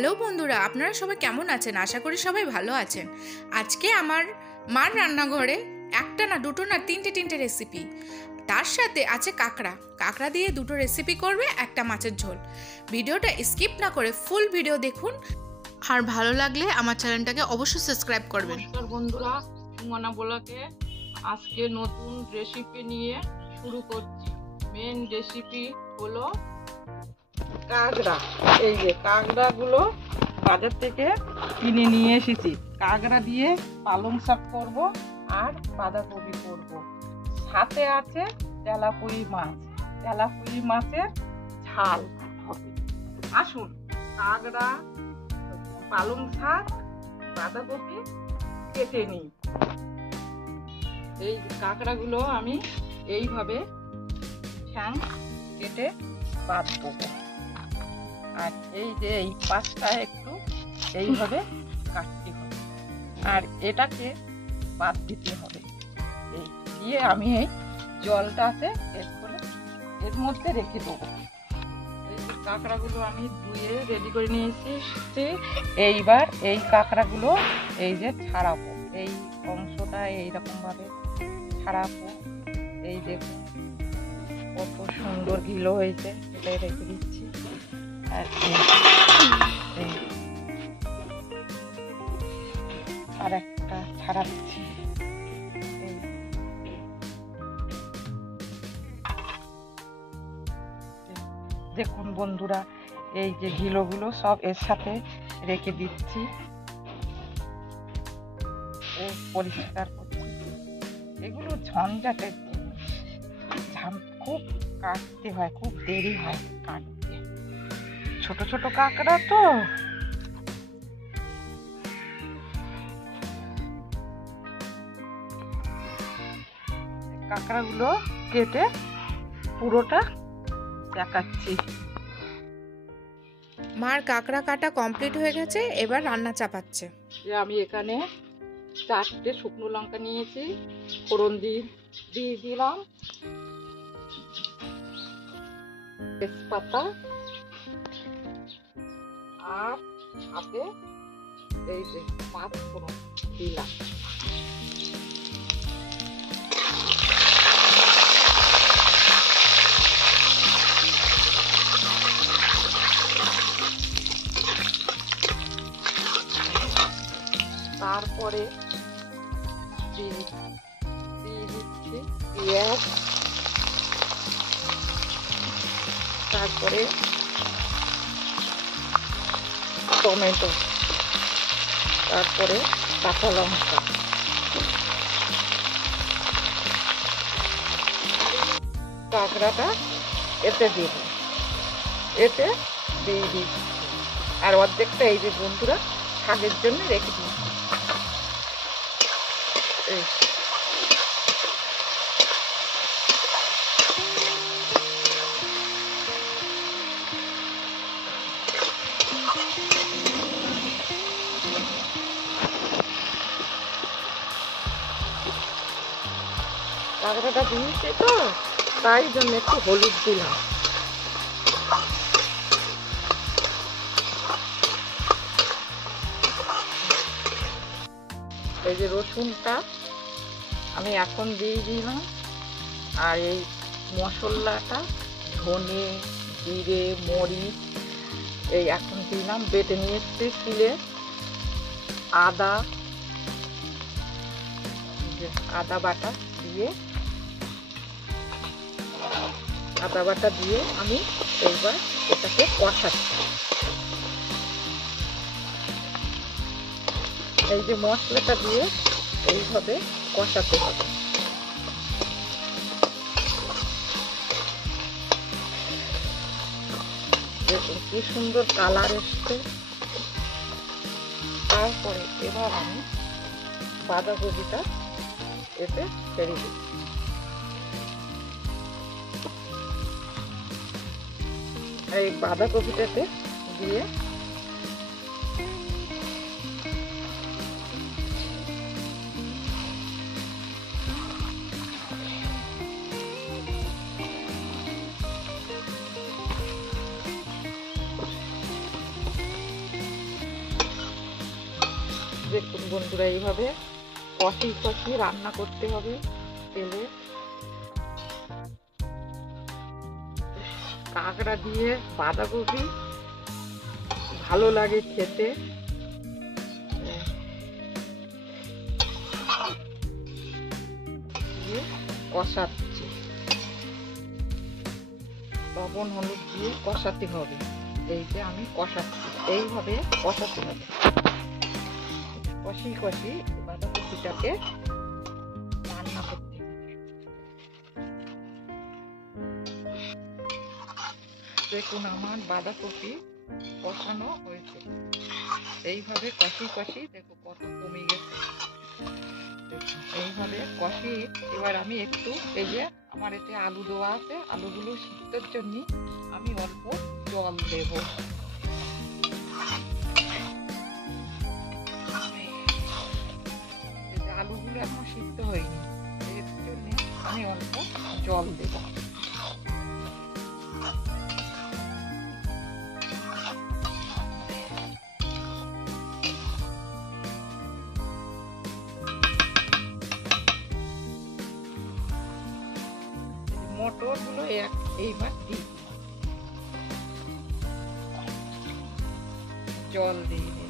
Hello বন্ধুরা, আপনারা সবাই কেমন আছেন? আশা করি সবাই ভালো আছেন। আজকে আমার মার রান্নাঘরে একটা না, দুটো না, তিনটে রেসিপি। তার সাথে আছে কাঁকড়া দিয়ে দুটো রেসিপি করবে, একটা মাছের ঝোল। ভিডিওটা স্কিপ না করে ফুল ভিডিও দেখুন, আর ভালো লাগলে আমার চ্যানেলটাকে অবশ্যই সাবস্ক্রাইব করবেন। নমস্কার বন্ধুরা, সুমনা ব্লগে আজকে নতুন রেসিপি নিয়ে শুরু করছি। মেন রেসিপি হলো কাঁকড়া। এই যে কাঁকড়াগুলো বাজার থেকে কিনে নিয়ে এসেছি। কাঁকড়া দিয়ে পালং শাক করব আর বাঁধাকপি করব। সাথে আছে তেলাপুঁই মাছ। তেলাপুঁই মাছের ঝাল হবে। আসুন কাঁকড়া, পালং শাক, বাঁধাকপি কেটে নিই। এই কাঁকড়াগুলো আমি এইভাবে ঠ্যাং কেটে বাদ দেবো। আর এই যে এই পাশটা একটু এইভাবে কাটতে হবে, আর এটাকে বাদ দিতে হবে। এই দিয়ে আমি এই জলটাতে এর মধ্যে রেখে দেবো। এই যে কাঁকড়াগুলো আমি ধুয়ে রেডি করে নিয়েছি। এইবার এই কাঁকড়াগুলো এই যে ছাড়াবো, এই অংশটা এইরকম ভাবে ছাড়াবো। এই দেখুন কত সুন্দর ঘিলো হয়েছে, এটাই রেখে দিচ্ছি। আর একটা ছাড়াচ্ছি। দেখুন বন্ধুরা, এই যে ঘিলোগুলো সব এর সাথে রেখে দিচ্ছি, পরিষ্কার করছি। এগুলো ঝঞ্ঝাটের জিনিস, খুব কাটতে হয়, খুব দেরি হয় কাটতে। ছোট ছোট কাঁকড়া তো, কাঁকড়াগুলো কেটে পুরোটা দেখাচ্ছি। মার কাঁকড়া কাটা কমপ্লিট হয়ে গেছে, এবার রান্না চাপাচ্ছে। আমি এখানে 4টে শুকনো লঙ্কা নিয়েছি, ফোড়ন দিয়ে দিলাম তেজপাতা, আর হাতে এই যে 5 ফোড়ন দিলাম। তারপরে দিয়ে দিচ্ছি পেঁয়াজ, তারপরে টমেটো, তারপরে কাঁচা লঙ্কা, কাঁকড়াটা এতে দিয়ে দিচ্ছি। আর অর্ধেকটা এই যে বন্ধুরা শাকের জন্য রেখে দিচ্ছি। কাঁকড়াটা দিয়েছে তো, তাই জন্য একটু হলুদ দিলাম। এই যে রসুনটা আমি এখন দিয়ে দিলাম, আর এই মশলাটা ধনে, জিরে, মরিচ এই এখন দিলাম, বেটে নিয়ে এসছি শিলে। আদা বাটা দিয়ে আমি এইবার এটাকে কষাচ্ছি। এই যে মশলাটা দিয়ে এইভাবে কষাতে হবে। দেখুন কি সুন্দর কালার এসছে। তারপরে এবার আমি বাঁধাকপিটা এতে ছেড়ে দিচ্ছি। এই বাঁধাকপিটাতে দিয়ে দেখুন বন্ধুরা, এইভাবে কষি কষি রান্না করতে হবে তেলে। কাঁকড়া দিয়ে বাঁধাকপি ভালো লাগে খেতে। কষাচ্ছি, লবণ হলুদ দিয়ে কষাতে হবে। এই যে আমি কষাচ্ছি, এইভাবে কষাতে হবে। কষি কষি বাঁধাকপিটাকে রান্না করতে হবে। দেখুন আমার বাঁধাকপি কষানো হয়েছে। এইভাবে কষি কষি দেখো কত কমে গেছে। এইভাবে কষি এবার আমি একটু, এই যে আমার এতে আলু দেওয়া আছে, আলুগুলো সিদ্ধর জন্য আমি অল্প জল দেব। আলুগুলো এখন সিদ্ধ হয়নি, এর জন্য আমি অল্প জল দেব। মটরগুলো এইবার দিই, জল দিয়ে দিই।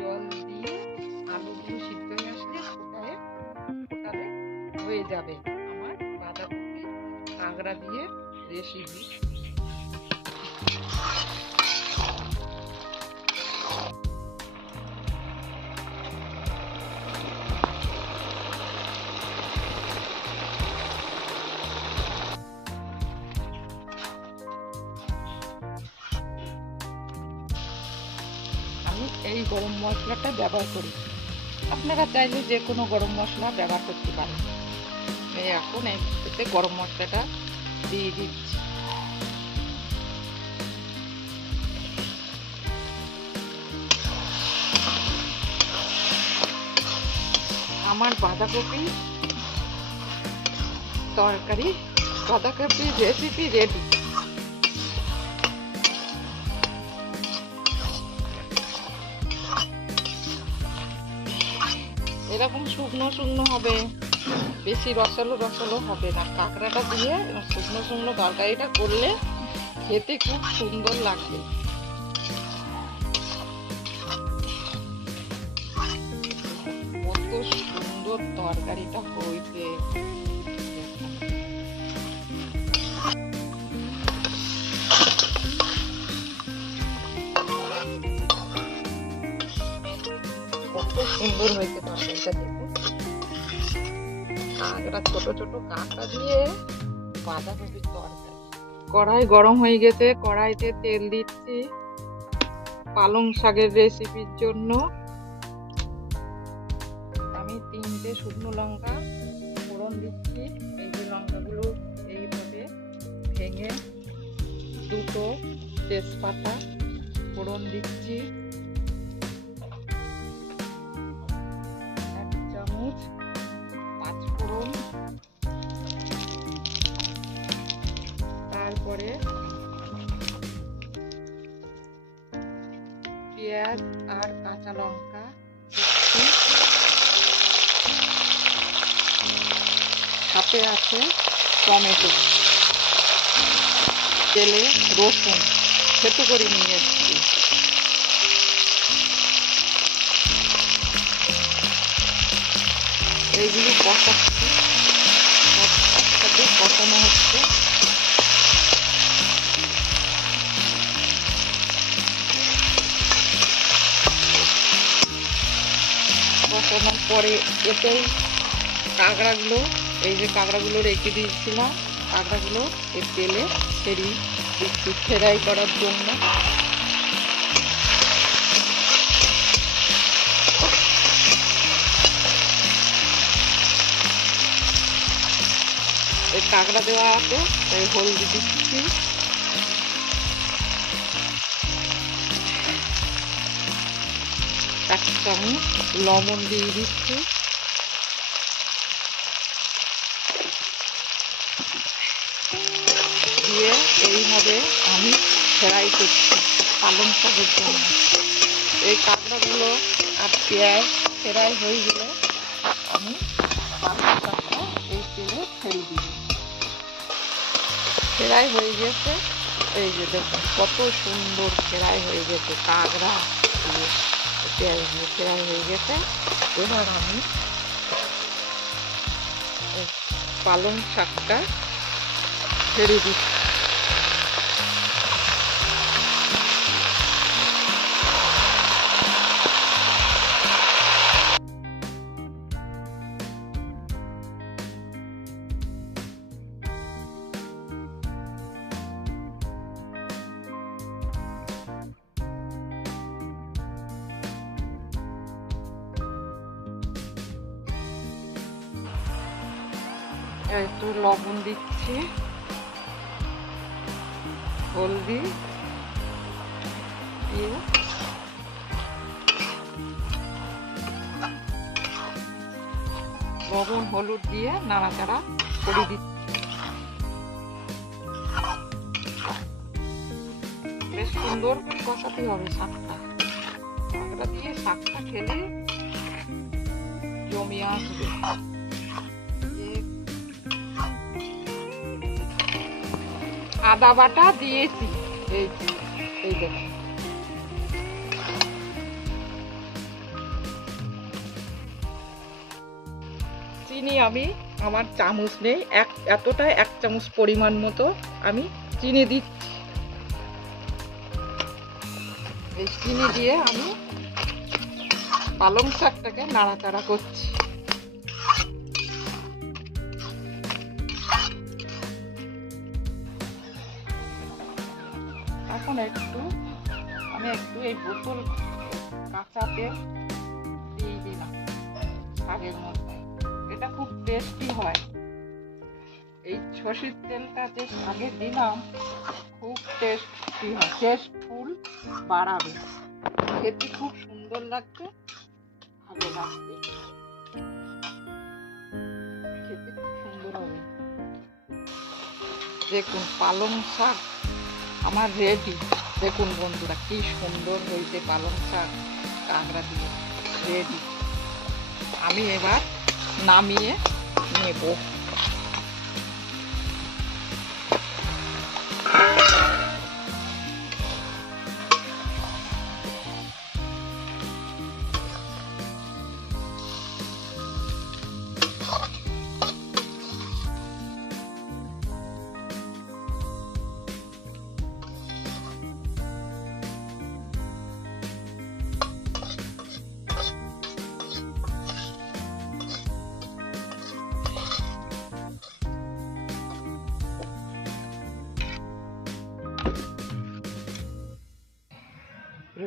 জল দিয়ে আলুগুলো সিদ্ধ হয়ে আসলে ফোটালে হয়ে যাবে আমার বাঁধাকপি কাঁকড়া দিয়ে রেসিপি। আমি এই গরম মশলাটা ব্যবহার করি, আপনারা চাইলে যে কোনো গরম মশলা ব্যবহার করতে পারেন। এখন এতে গরম মশলাটা দিয়ে দিচ্ছি। আমার বাঁধাকপি তরকারি, বাঁধাকপি রেসিপি রেডি। এরকম শুকনো শুকনো হবে, বেশি রসালো রসালো হবে না। কাঁকড়াটা দিয়ে শুকনো শুকনো তরকারিটা করলে খেতে খুব সুন্দর লাগবে। কত সুন্দর তরকারিটা হয়েছে। কত সুন্দর হয়েছে তরকারিটা, দেখুন। কাঁকড়া, ছোট ছোট কাঁকড়া দিয়ে বাঁধাকপির তরকারি। কড়াই গরম হয়ে গেছে, কড়াইতে তেল দিচ্ছি পালং শাকের রেসিপির জন্য। আমি 3টে শুকনো লঙ্কা ফোড়ন দিচ্ছি। এই যে লঙ্কাগুলো এইভাবে ভেঙে 2টো তেজপাতা ফোড়ন দিচ্ছি। 1 চামচ পাঁচফোড়ন, তারপরে পেঁয়াজ আর কাঁচা লঙ্কা, সাথে আছে টমেটো, তেলে রসুন থেতো করে নিয়ে এসেছি। এইগুলো কষাচ্ছি, একসাথে কষানো হচ্ছে। কষানোর পরে এতেই কাঁকড়াগুলো, এই যে কাঁকড়াগুলো রেখে দিয়েছিলাম, কাঁকড়াগুলো এর তেলে ছেড়ে একটু ফ্রাই করার জন্য। এই কাঁকড়া দেওয়া আছে, তাই হলদি দিচ্ছি। চামচ লবণ দিয়ে দিচ্ছি। দিয়ে এইভাবে আমি ফ্রাই করছি পালং শাকের জন্য। এই কাঁকড়াগুলো আর পেঁয়াজ ফ্রাই হয়ে গেলে আমি পালং শাকটা এই তেলে ছেড়ে দিই। ফ্রাই হয়ে গেছে, এই যে দেখুন কত সুন্দর ফ্রাই হয়ে গেছে, কাঁকড়া দিয়ে পেঁয়াজ দিয়ে ফ্রাই হয়ে গেছে। এবার আমি পালং শাকটা ছেড়ে দিচ্ছি। একটু লবণ দিচ্ছি, হলদি দিয়ে লবণ হলুদ দিয়ে নাড়াচাড়া করে দিচ্ছি। বেশ সুন্দর করে কষাতে হবে শাকটা। শাকটা দিয়ে শাকটা খেলে জমিয়ে আসবে। আদা বাটা দিয়েছি, এই দেখুন। চিনি আমি আমার চামচ নেই, এতটা 1 চামচ পরিমাণ মতো আমি চিনি দিচ্ছি। এই চিনি দিয়ে আমি পালং শাকটাকে নাড়াচাড়া করছি। এখন আমি একটু এই বোতল কাঁচা তেল দিয়ে দিলাম শাকের মধ্যে। এটা খুব টেস্টি হয়। এই সরষের তেলটা যে শাকে দিলাম খুব টেস্টি হয়, টেস্টফুল বাড়াবে, খেতে খুব সুন্দর লাগবে, ভালো লাগবে, খেতে খুব সুন্দর হবে। দেখুন পালং শাক আমার রেডি। দেখুন বন্ধুরা কি সুন্দর হয়েছে পালং শাক কাঁকড়া দিয়ে রেডি। আমি এবার নামিয়ে নেব।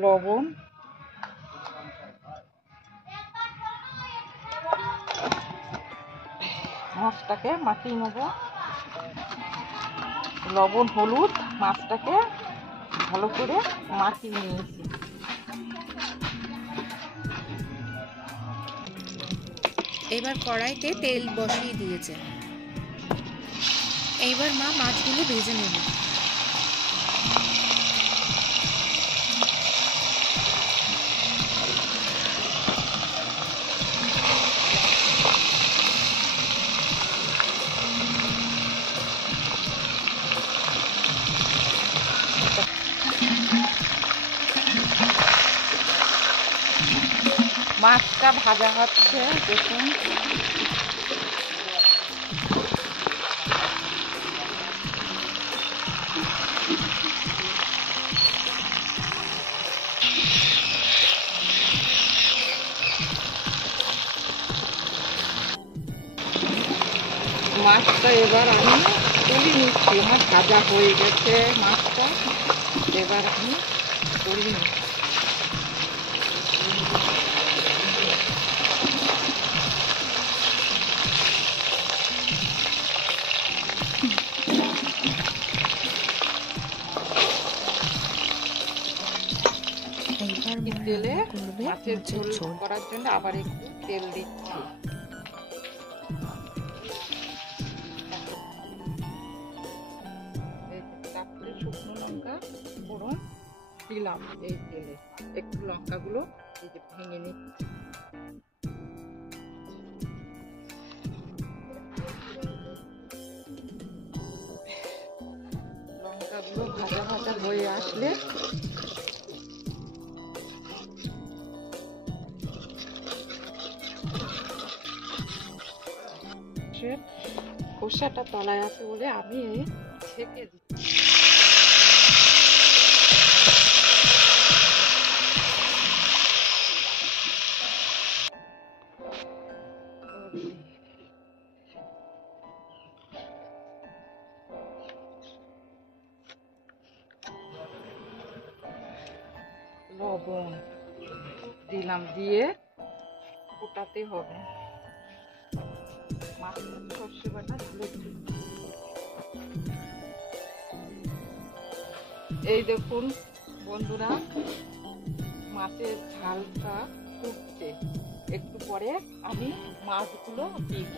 লবণ, মাছটাকে মাখিয়ে নেব। লবণ হলুদ মাছটাকে ভালো করে মাখিয়ে নিয়েছি। এবার কড়াইতে তেল বসিয়ে দিয়েছে। এইবার মা মাছগুলো ভেজে নেবে। মাছটা ভাজা হচ্ছে, দেখুন। মাছটা এবার আমি তুলে নিচ্ছি। আমার ভাজা হয়ে গেছে মাছটা, এবার আমি তুলে নিচ্ছি। এইবার একই তেলে মাছের ঝোল করার জন্য আবার একটু তেল দিচ্ছি। চারটে শুকনো লঙ্কা ফোড়ন দিলাম এই তেলে, একটু লঙ্কাগুলো এই যে ভেঙে নিচ্ছি। লঙ্কাগুলো ভাজা ভাজা হয়ে আসলে খোসাটা তলায় আছে বলে আমি ছেঁকে দিচ্ছি। লবণ দিলাম, দিয়ে ফোটাতে হবে মাছের সর্ষে বাটা ঝোলের জন্য। এই দেখুন বন্ধুরা, মাছের ঝালটা ফুটছে, একটু পরে আমি মাছগুলো দিব।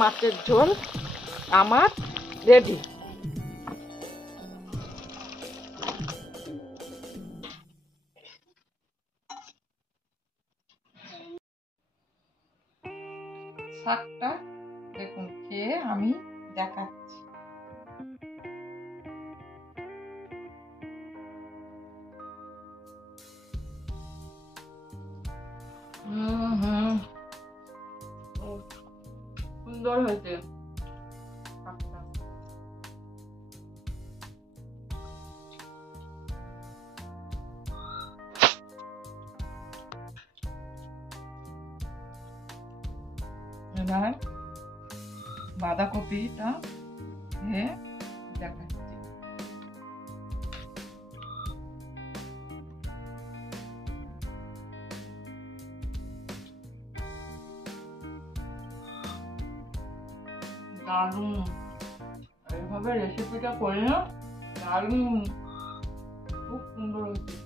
মাছের ঝোল আমার রেডি। শাকটা দেখুন খেয়ে আমি দেখাচ্ছি। সুন্দর হয়েছে শাকটা। এবার বাঁধাকপিটা দিয়ে দেখাচ্ছি। দারুণ, এইভাবে রেসিপিটা করে না, দারুণ, খুব সুন্দর হয়েছে।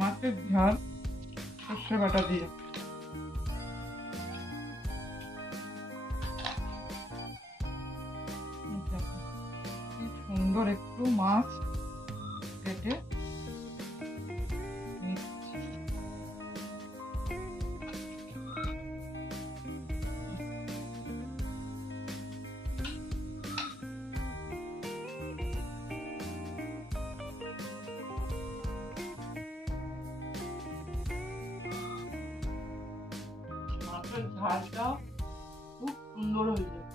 মাছের ঝাল সর্ষে বাটা দিয়ে কি সুন্দর একটু মাছ কেটে মাছের ঝালটা খুব সুন্দর হয়েছে।